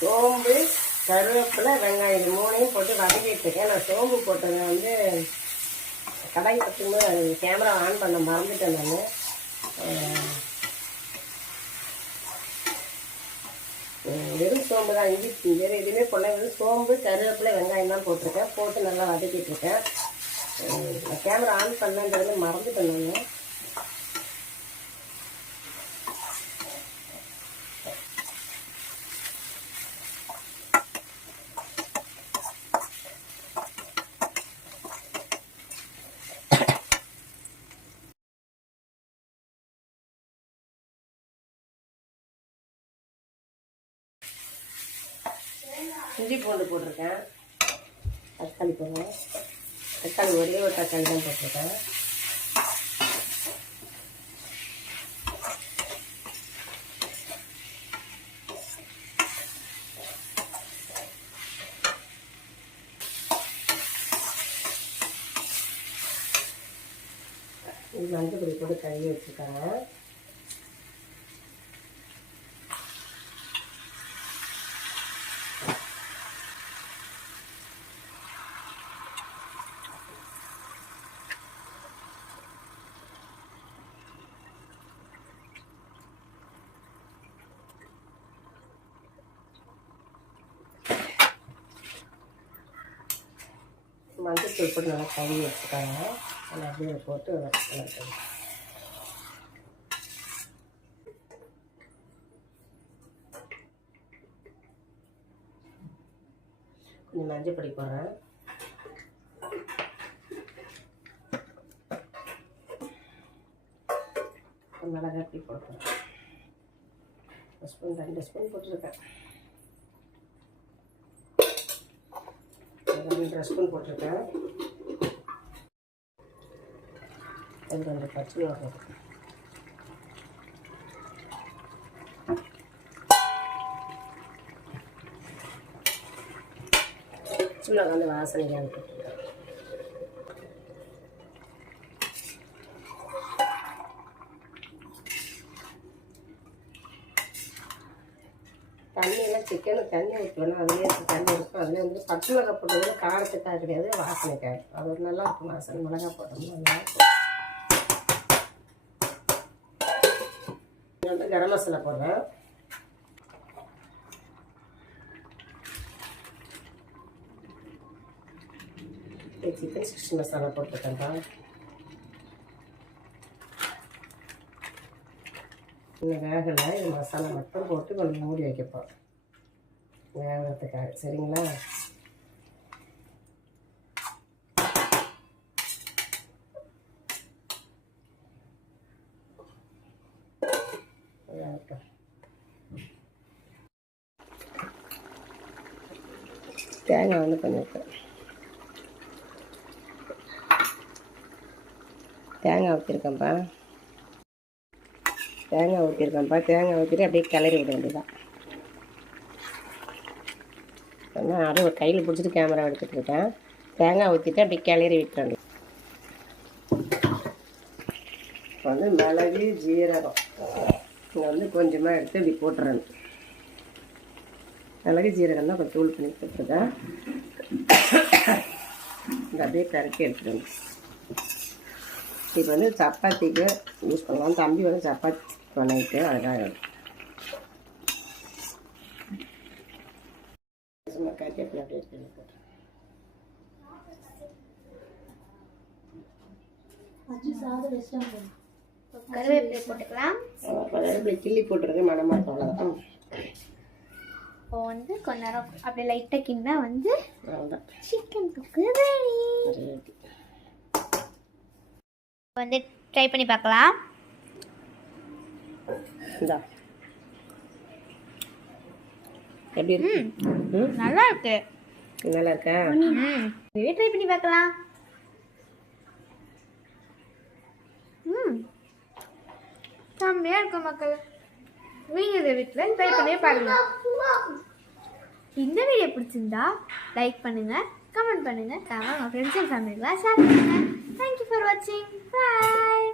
சோம்பு, கருவேப்பிலை, வெங்காயம் இது 3ஐயும் போட்டு வதக்கிட்டுருக்கேன். நான் சோம்பு போட்டதை வந்து கடாய் பற்றும்போது கேமரா ஆன் பண்ண மறந்துட்டேன் நான். வெறும் சோம்பு தான், இஞ்சி வேறு எதுவுமே போடல. வெறும் சோம்பு, கருவேப்பிலை, வெங்காயம் தான் போட்டிருக்கேன். போட்டு நல்லா வதக்கிட்டுருக்கேன். கேமரா ஆன் பண்ணன்றது மறந்துட்டேன் நான். இஞ்சி பூண்டு போட்டிருக்கேன். தக்காளி போடுறேன். தக்காளி ஒரே ஒரு தக்காளி தான் போட்டிருக்கேன். இது மஞ்சள் பொடி போட்டு கழுவி வச்சுருக்காங்க. மஞ்சள் தூள் போட்டு நல்லா கழுவி வச்சுருக்காங்க. நல்லா அப்படியே போட்டு வச்சுக்கலாம். கொஞ்சம் மஞ்சள் பொடி போடுறேன். மிளகாய் பொடி போட்டுறேன். 1 ஸ்பூன் 2 ஸ்பூன் போட்டிருக்கேன். 2 ஸ்பூன் போட்டிருக்கேன். அது 2 பச்சை மிளகாய். பச்சை மிளகாய் வந்து வாசனைக்காக போட்டிருக்கேன். தண்ணியெல்லாம் சிக்கனுக்கு தண்ணி ஊற்றுவேன்னா அதுலேயே தண்ணி இருக்கும். அதில் வந்து பச்சை மிளகாய் போட்டது காரத்துக்காக கிடையாது, வாசனைக்காக. அது ஒரு நல்லா இருக்கும் வாசனை. மிளகாய் போட்டோம்னா நல்லா இருக்கும். வந்து கரம் மசாலா போடுறேன். சிக்கன் 60 மசாலா போட்டுருக்கேன்ப்பா. இன்னும் வேகலை. இது மசாலா மட்டும் போட்டு கொஞ்சம் மூடி வைக்கப்போம் வேகிறதுக்காக. சரிங்களா? தேங்காய் வந்து பண்ணியிருக்கேன். தேங்காய் ஊற்றிருக்கேன்ப்பா. தேங்காய் ஊற்றிட்டு அப்படியே கிளறி விட வேண்டியதான். ஆனால் அது கையில் பிடிச்சிட்டு கேமரா எடுத்துகிட்டு இருக்கேன். தேங்காய் ஊற்றிட்டு அப்படியே கிளறி விட்டுற வேண்டியது. இப்போ வந்து மிளகு, ஜீரகம் இங்கே வந்து கொஞ்சமாக எடுத்து இப்படி போட்டுறேன். மிளகு ஜீரகம் தான் கொஞ்சம் தூள் பண்ணி போட்டுருக்கேன். இந்த அப்படியே கறக்கி எடுத்துருங்க. இப்போ வந்து சப்பாத்திக்கு யூஸ் பண்ணலாம். தம்பி வந்து சப்பாத்தி பண்ணிட்டு அழகாக சும்மா கறிவேப்பிலை அப்படியே பண்ணி போட்டுருக்கேன். கருவேப்பிலை போட்டுக்கலாம். கருவேப்பிலை கிள்ளி போட்டுருக்கேன். மனமாக இருக்கும். அவ்வளோதான். இப்போ வந்து கொஞ்ச நேரம் அப்படியே லைட்டாக கிண்டா வந்து அவ்வளோதான். சிக்கன் குக்கு ரெடி. வந்து ட்ரை பண்ணி பார்க்கலாம். எப்படி இருக்கு? நல்லா இருக்கு. நல்லா இருக்கா? இதுவே ட்ரை பண்ணி பார்க்கலாம். செம்மையாக இருக்கும் மக்கள். நீங்கள் இதை வீட்டில் ட்ரை பண்ணி பாருங்க. இந்த வீடியோ பிடிச்சிருந்தா லைக் பண்ணுங்கள், கமெண்ட் பண்ணுங்கள், உங்கள் ஃப்ரெண்ட்ஸ் அண்ட் ஃபேமிலிக்கெலாம் ஷேர் பண்ணுங்கள். தேங்க்யூ ஃபார் வாட்சிங். பாய்.